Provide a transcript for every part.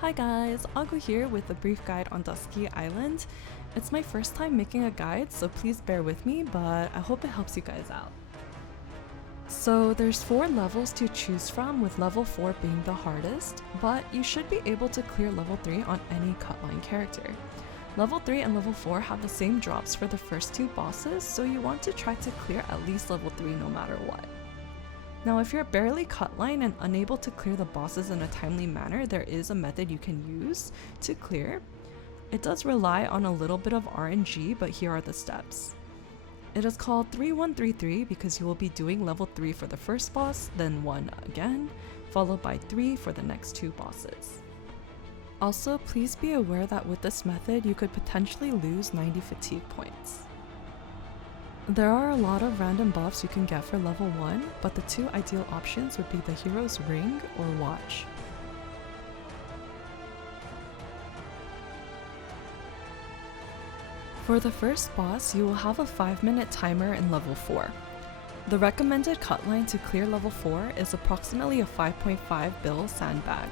Hi guys, Agu here with a brief guide on Dusky Island. It's my first time making a guide, so please bear with me, but I hope it helps you guys out. So there's 4 levels to choose from, with level 4 being the hardest, but you should be able to clear level 3 on any cutline character. Level 3 and level 4 have the same drops for the first 2 bosses, so you want to try to clear at least level 3 no matter what. Now if you're barely cutline and unable to clear the bosses in a timely manner, there is a method you can use to clear. It does rely on a little bit of RNG, but here are the steps. It is called 3133 because you will be doing level 3 for the first boss, then 1 again, followed by 3 for the next 2 bosses. Also, please be aware that with this method you could potentially lose 90 fatigue points. There are a lot of random buffs you can get for level 1, but the 2 ideal options would be the Hero's Ring or Watch. For the first boss, you will have a 5-minute timer in level 4. The recommended cutline to clear level 4 is approximately a 5.5 bill sandbag.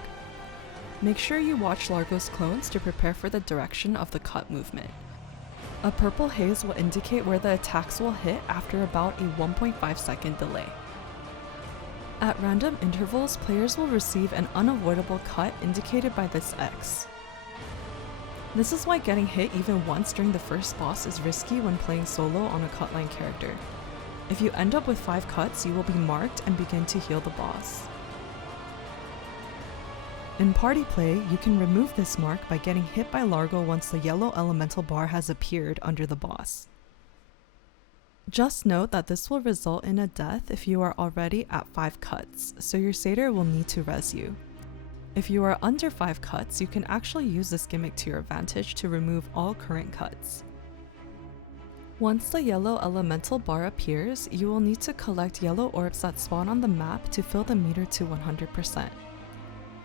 Make sure you watch Largo's clones to prepare for the direction of the cut movement. A purple haze will indicate where the attacks will hit after about a 1.5 second delay. At random intervals, players will receive an unavoidable cut indicated by this X. This is why getting hit even once during the first boss is risky when playing solo on a cutline character. If you end up with 5 cuts, you will be marked and begin to heal the boss. In party play, you can remove this mark by getting hit by Largo once the yellow elemental bar has appeared under the boss. Just note that this will result in a death if you are already at 5 cuts, so your satyr will need to res you. If you are under 5 cuts, you can actually use this gimmick to your advantage to remove all current cuts. Once the yellow elemental bar appears, you will need to collect yellow orbs that spawn on the map to fill the meter to 100%.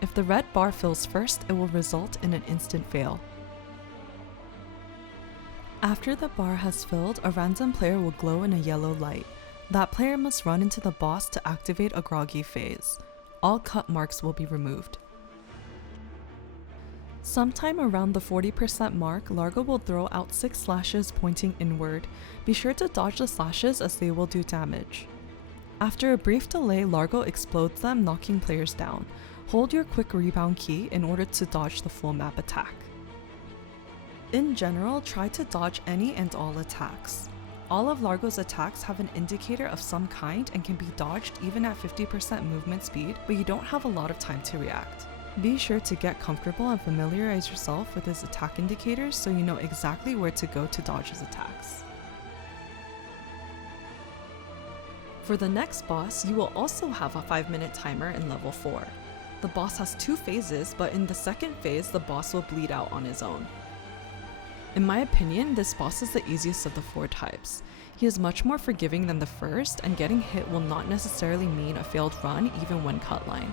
If the red bar fills first, it will result in an instant fail. After the bar has filled, a random player will glow in a yellow light. That player must run into the boss to activate a groggy phase. All cut marks will be removed. Sometime around the 40% mark, Largo will throw out 6 slashes pointing inward. Be sure to dodge the slashes as they will do damage. After a brief delay, Largo explodes them, knocking players down. Hold your quick rebound key in order to dodge the full map attack. In general, try to dodge any and all attacks. All of Largo's attacks have an indicator of some kind and can be dodged even at 50% movement speed, but you don't have a lot of time to react. Be sure to get comfortable and familiarize yourself with his attack indicators so you know exactly where to go to dodge his attacks. For the next boss, you will also have a 5-minute timer in level 4. The boss has 2 phases, but in the second phase, the boss will bleed out on his own. In my opinion, this boss is the easiest of the 4 types. He is much more forgiving than the first, and getting hit will not necessarily mean a failed run even when cutline.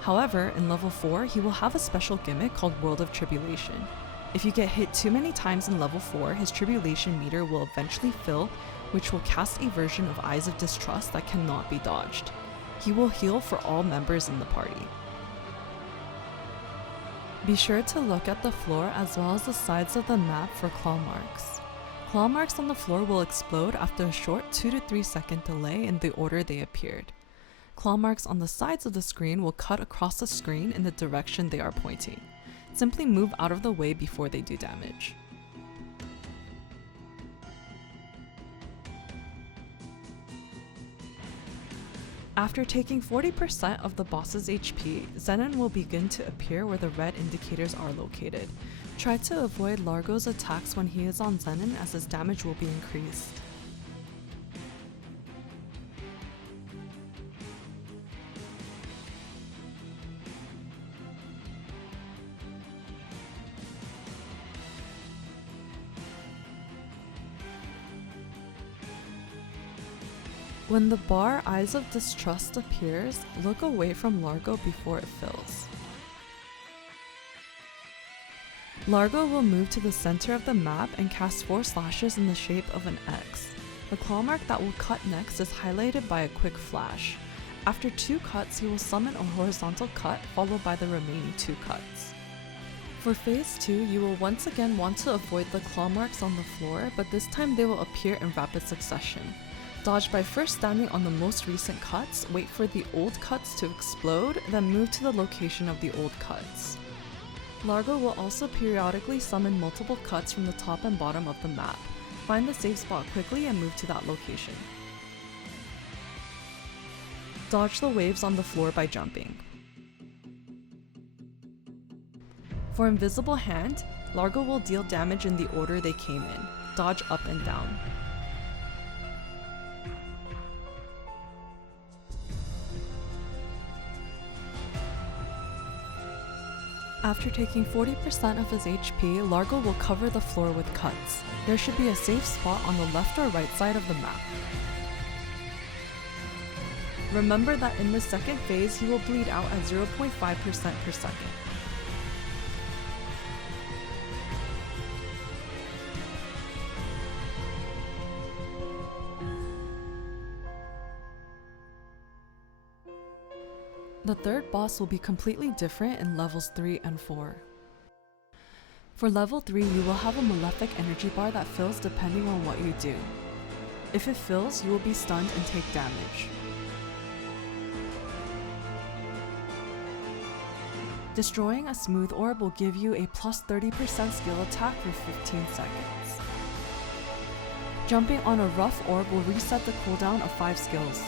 However, in level 4, he will have a special gimmick called Largo of Tribulation. If you get hit too many times in level 4, his tribulation meter will eventually fill, which will cast a version of Eyes of Distrust that cannot be dodged. He will heal for all members in the party. Be sure to look at the floor as well as the sides of the map for claw marks. Claw marks on the floor will explode after a short 2 to 3 second delay in the order they appeared. Claw marks on the sides of the screen will cut across the screen in the direction they are pointing. Simply move out of the way before they do damage. After taking 40% of the boss's HP, Zenon will begin to appear where the red indicators are located. Try to avoid Largo's attacks when he is on Zenon as his damage will be increased. When the bar Eyes of Distrust appears, look away from Largo before it fills. Largo will move to the center of the map and cast 4 slashes in the shape of an X. The claw mark that will cut next is highlighted by a quick flash. After 2 cuts, he will summon a horizontal cut followed by the remaining 2 cuts. For phase 2, you will once again want to avoid the claw marks on the floor, but this time they will appear in rapid succession. Dodge by first standing on the most recent cuts, wait for the old cuts to explode, then move to the location of the old cuts. Largo will also periodically summon multiple cuts from the top and bottom of the map. Find the safe spot quickly and move to that location. Dodge the waves on the floor by jumping. For Invisible Hand, Largo will deal damage in the order they came in. Dodge up and down. After taking 40% of his HP, Largo will cover the floor with cuts. There should be a safe spot on the left or right side of the map. Remember that in the second phase, he will bleed out at 0.5% per second. The third boss will be completely different in levels 3 and 4. For level 3, you will have a Malefic energy bar that fills depending on what you do. If it fills, you will be stunned and take damage. Destroying a smooth orb will give you a plus 30% skill attack for 15 seconds. Jumping on a rough orb will reset the cooldown of 5 skills.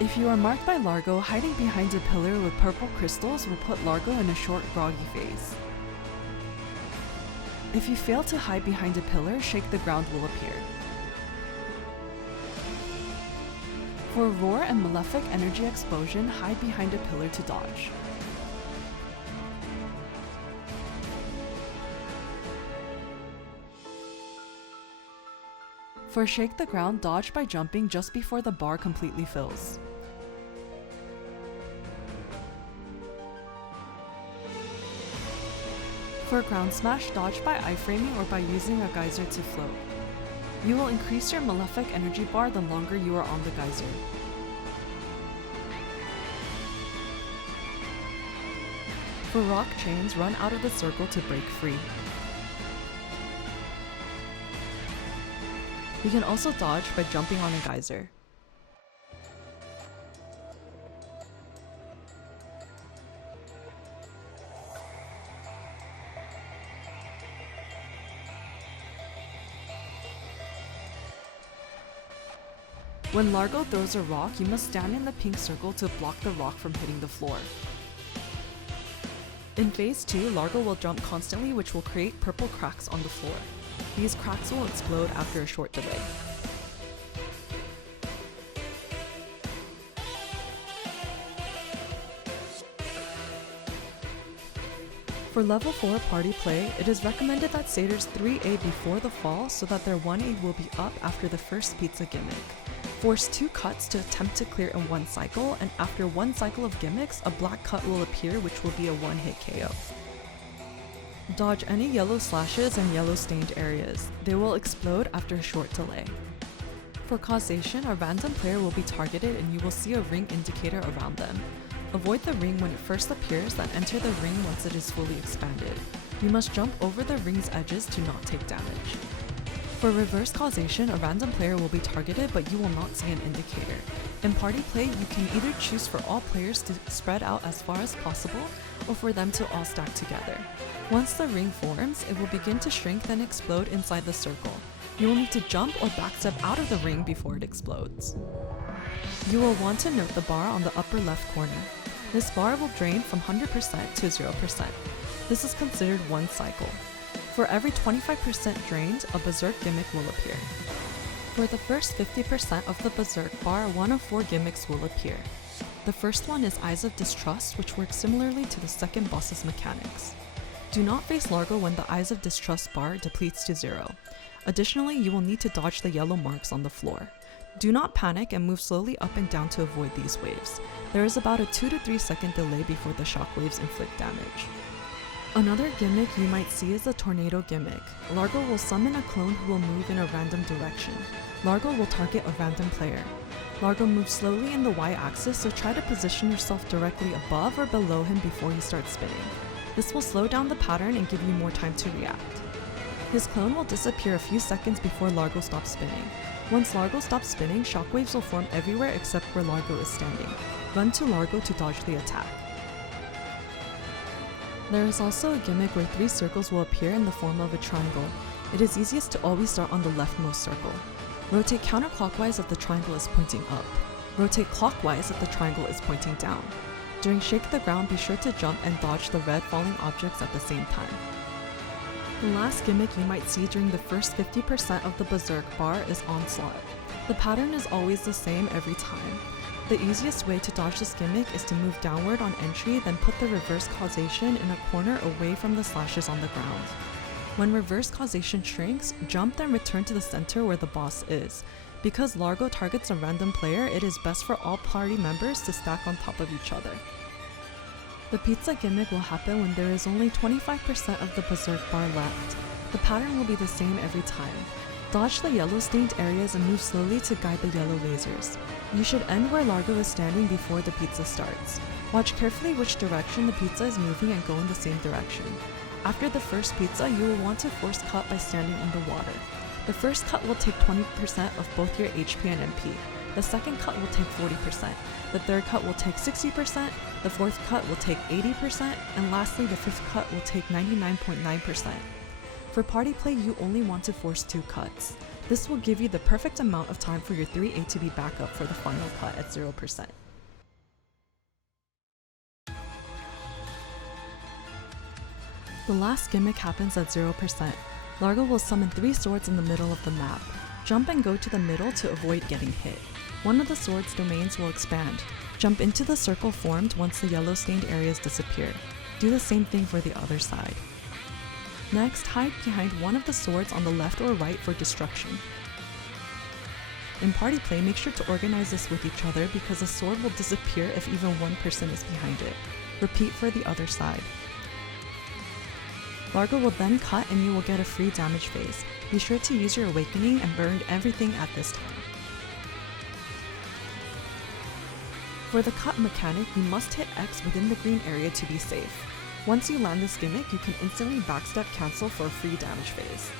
If you are marked by Largo, hiding behind a pillar with purple crystals will put Largo in a short groggy phase. If you fail to hide behind a pillar, Shake the Ground will appear. For Roar and Malefic Energy Explosion, hide behind a pillar to dodge. For Shake the Ground, dodge by jumping just before the bar completely fills. For Ground Smash, dodge by iframing or by using a geyser to float. You will increase your Malefic energy bar the longer you are on the geyser. For Rock Chains, run out of the circle to break free. You can also dodge by jumping on a geyser. When Largo throws a rock, you must stand in the pink circle to block the rock from hitting the floor. In phase 2, Largo will jump constantly, which will create purple cracks on the floor. These cracks will explode after a short delay. For level 4 party play, it is recommended that satyrs 3A before the fall so that their 1A will be up after the first pizza gimmick. Force 2 cuts to attempt to clear in 1 cycle, and after 1 cycle of gimmicks, a black cut will appear which will be a 1-hit KO. Dodge any yellow slashes and yellow stained areas. They will explode after a short delay. For causation, a random player will be targeted and you will see a ring indicator around them. Avoid the ring when it first appears, then enter the ring once it is fully expanded. You must jump over the ring's edges to not take damage. For reverse causation, a random player will be targeted but you will not see an indicator. In party play, you can either choose for all players to spread out as far as possible or for them to all stack together. Once the ring forms, it will begin to shrink then explode inside the circle. You will need to jump or backstep out of the ring before it explodes. You will want to note the bar on the upper left corner. This bar will drain from 100% to 0%. This is considered 1 cycle. For every 25% drained, a Berserk gimmick will appear. For the first 50% of the Berserk bar, 1 of 4 gimmicks will appear. The first one is Eyes of Distrust, which works similarly to the second boss's mechanics. Do not face Largo when the Eyes of Distrust bar depletes to 0. Additionally, you will need to dodge the yellow marks on the floor. Do not panic and move slowly up and down to avoid these waves. There is about a 2 to 3 second delay before the shockwaves inflict damage. Another gimmick you might see is the Tornado gimmick. Largo will summon a clone who will move in a random direction. Largo will target a random player. Largo moves slowly in the y-axis, so try to position yourself directly above or below him before he starts spinning. This will slow down the pattern and give you more time to react. His clone will disappear a few seconds before Largo stops spinning. Once Largo stops spinning, shockwaves will form everywhere except where Largo is standing. Run to Largo to dodge the attack. There is also a gimmick where 3 circles will appear in the form of a triangle. It is easiest to always start on the leftmost circle. Rotate counterclockwise if the triangle is pointing up. Rotate clockwise if the triangle is pointing down. During Shake the Ground, be sure to jump and dodge the red falling objects at the same time. The last gimmick you might see during the first 50% of the Berserk bar is Onslaught. The pattern is always the same every time. The easiest way to dodge this gimmick is to move downward on entry, then put the reverse causation in a corner away from the slashes on the ground. When reverse causation shrinks, jump then return to the center where the boss is. Because Largo targets a random player, it is best for all party members to stack on top of each other. The pizza gimmick will happen when there is only 25% of the Berserk bar left. The pattern will be the same every time. Dodge the yellow stained areas and move slowly to guide the yellow lasers. You should end where Largo is standing before the pizza starts. Watch carefully which direction the pizza is moving and go in the same direction. After the first pizza, you will want to force cut by standing in the water. The first cut will take 20% of both your HP and MP. The second cut will take 40%. The third cut will take 60%. The fourth cut will take 80%. And lastly, the fifth cut will take 99.9%. For party play, you only want to force 2 cuts. This will give you the perfect amount of time for your 3A to be back up for the final cut at 0%. The last gimmick happens at 0%. Largo will summon 3 swords in the middle of the map. Jump and go to the middle to avoid getting hit. One of the sword's domains will expand. Jump into the circle formed once the yellow stained areas disappear. Do the same thing for the other side. Next, hide behind one of the swords on the left or right for destruction. In party play, make sure to organize this with each other because the sword will disappear if even one person is behind it. Repeat for the other side. Largo will then cut and you will get a free damage phase. Be sure to use your awakening and burn everything at this time. For the cut mechanic, you must hit X within the green area to be safe. Once you land this gimmick, you can instantly backstep cancel for a free damage phase.